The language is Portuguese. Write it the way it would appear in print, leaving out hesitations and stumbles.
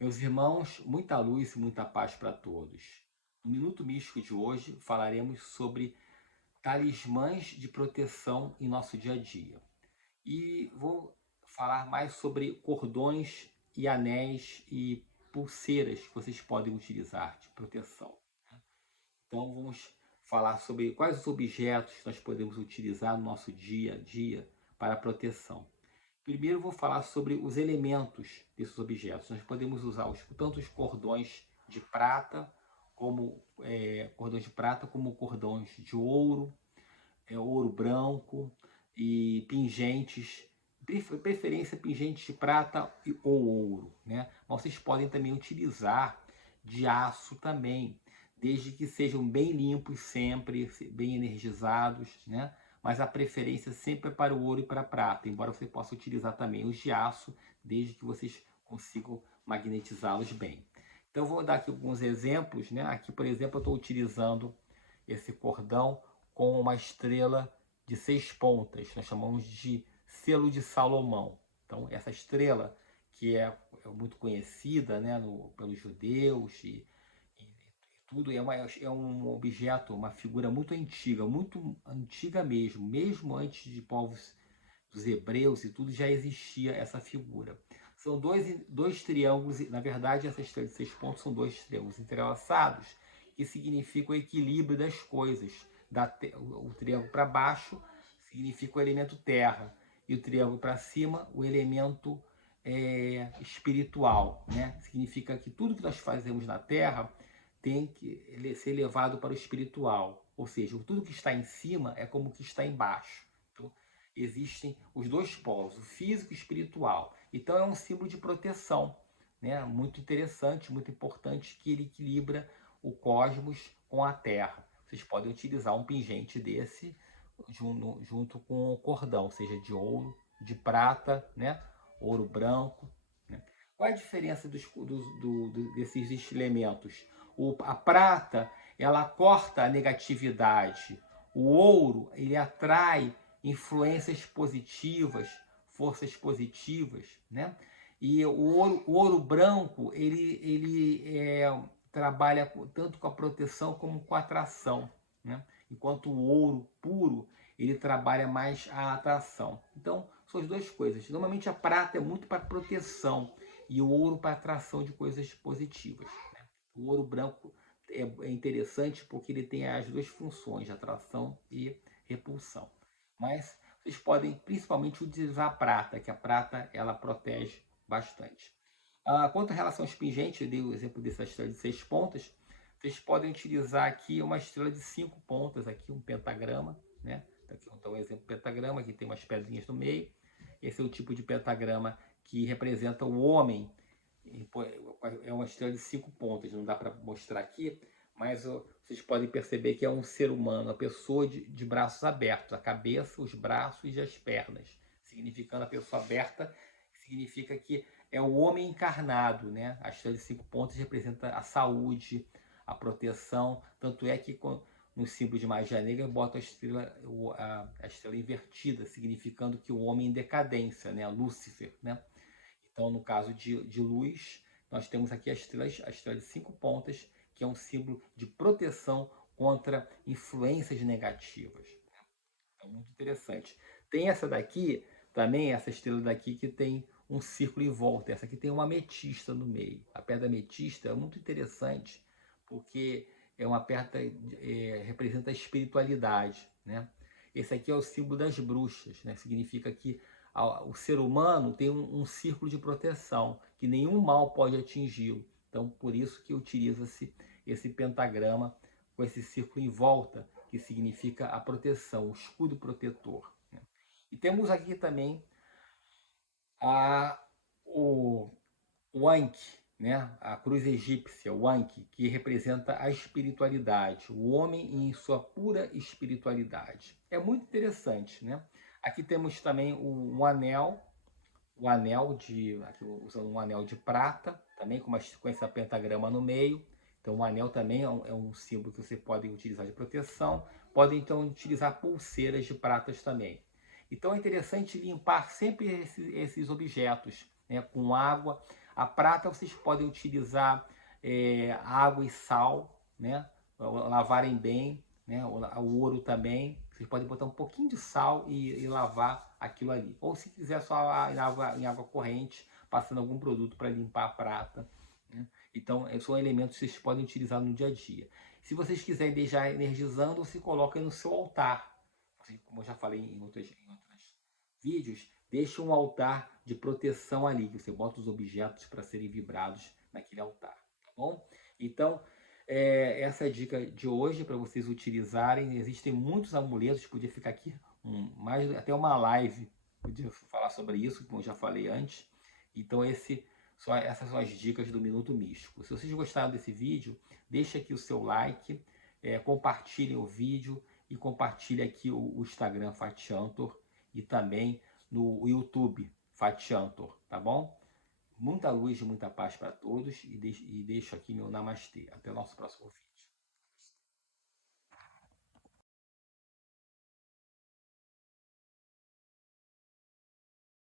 Meus irmãos, muita luz e muita paz para todos. No Minuto Místico de hoje falaremos sobre talismãs de proteção em nosso dia a dia. E vou falar mais sobre cordões e anéis e pulseiras que vocês podem utilizar de proteção. Então vamos falar sobre quais os objetos nós podemos utilizar no nosso dia a dia para proteção. Primeiro vou falar sobre os elementos desses objetos. Nós podemos usar tanto os cordões de prata como cordões de ouro, ouro branco e pingentes, preferência pingentes de prata ou ouro, né? Mas vocês podem também utilizar de aço também, desde que sejam bem limpos sempre, bem energizados, né? Mas a preferência sempre é para o ouro e para a prata, embora você possa utilizar também os de aço, desde que vocês consigam magnetizá-los bem. Então vou dar aqui alguns exemplos, né? Aqui, por exemplo, eu estou utilizando esse cordão com uma estrela de 6 pontas, nós chamamos de selo de Salomão. Então essa estrela, que é muito conhecida, né, pelos judeus e tudo, é um objeto, uma figura muito antiga mesmo, mesmo antes de povos dos hebreus e tudo, já existia essa figura. São dois triângulos, na verdade essa estrela de 6 pontos são dois triângulos entrelaçados, que significa o equilíbrio das coisas. O triângulo para baixo significa o elemento terra, e o triângulo para cima o elemento espiritual, né? Significa que tudo que nós fazemos na terra tem que ser levado para o espiritual, ou seja, tudo que está em cima é como que está embaixo. Então, existem os dois polos, o físico e o espiritual. Então é um símbolo de proteção, né? Muito interessante, muito importante, que ele equilibra o cosmos com a Terra. Vocês podem utilizar um pingente desse junto com o cordão, seja de ouro, de prata, né? Ouro branco. Né? Qual é a diferença desses elementos? A prata, ela corta a negatividade. O ouro, ele atrai influências positivas, forças positivas, né? E o ouro branco, trabalha tanto com a proteção como com a atração, né? Enquanto o ouro puro, ele trabalha mais a atração. Então, são as duas coisas. Normalmente a prata é muito para proteção e o ouro para atração de coisas positivas. Né? O ouro branco é interessante porque ele tem as duas funções, atração e repulsão. Mas vocês podem principalmente utilizar a prata, que a prata ela protege bastante. Quanto à relação aos pingentes, eu dei o exemplo dessa estrela de 6 pontas. Vocês podem utilizar aqui uma estrela de 5 pontas, aqui um pentagrama, né? Aqui então, um exemplo de pentagrama, aqui tem umas pedrinhas no meio. Esse é o tipo de pentagrama que representa o homem. É uma estrela de 5 pontas, não dá para mostrar aqui, mas vocês podem perceber que é um ser humano, uma pessoa de braços abertos, a cabeça, os braços e as pernas. Significando a pessoa aberta, significa que é o homem encarnado, né? A estrela de 5 pontas representa a saúde, a proteção, tanto é que no símbolo de magia negra bota a estrela invertida, significando que o homem em decadência, né? Lúcifer, né? Então, no caso de luz, nós temos aqui a estrela de 5 pontas, que é um símbolo de proteção contra influências negativas. É muito interessante. Tem essa daqui, também essa estrela daqui, que tem um círculo em volta. Essa aqui tem uma ametista no meio. A pedra ametista é muito interessante, porque é uma pedra representa a espiritualidade, né? Esse aqui é o símbolo das bruxas, né? Significa que o ser humano tem um círculo de proteção, que nenhum mal pode atingi-lo. Então, por isso que utiliza-se esse pentagrama com esse círculo em volta, que significa a proteção, o escudo protetor. Né? E temos aqui também o Ankh, né? A cruz egípcia, o Ankh, que representa a espiritualidade, o homem em sua pura espiritualidade. É muito interessante, né? Aqui temos também um anel, aqui usando um anel de prata, também com esse pentagrama no meio. Então o anel também é um símbolo que você pode utilizar de proteção. Podem então utilizar pulseiras de pratas também. Então é interessante limpar sempre esses objetos, né, com água. A prata vocês podem utilizar água e sal, né? Lavarem bem, né? O ouro também. Vocês podem botar um pouquinho de sal e lavar aquilo ali. Ou se quiser só em água corrente, passando algum produto para limpar a prata, né? Então, são elementos que vocês podem utilizar no dia a dia. Se vocês quiserem deixar energizando, você coloca no seu altar. Como eu já falei em outros vídeos, deixa um altar de proteção ali, que você bota os objetos para serem vibrados naquele altar, tá bom? Então, essa é a dica de hoje para vocês utilizarem. Existem muitos amuletos, podia ficar aqui até uma live, podia falar sobre isso, como eu já falei antes. Então, essas são as dicas do Minuto Místico. Se vocês gostaram desse vídeo, deixa aqui o seu like, compartilhem o vídeo e compartilhe aqui o Instagram Fatiantor e também no YouTube Fatiantor, tá bom? Muita luz e muita paz para todos e deixo aqui meu namastê. Até o nosso próximo vídeo.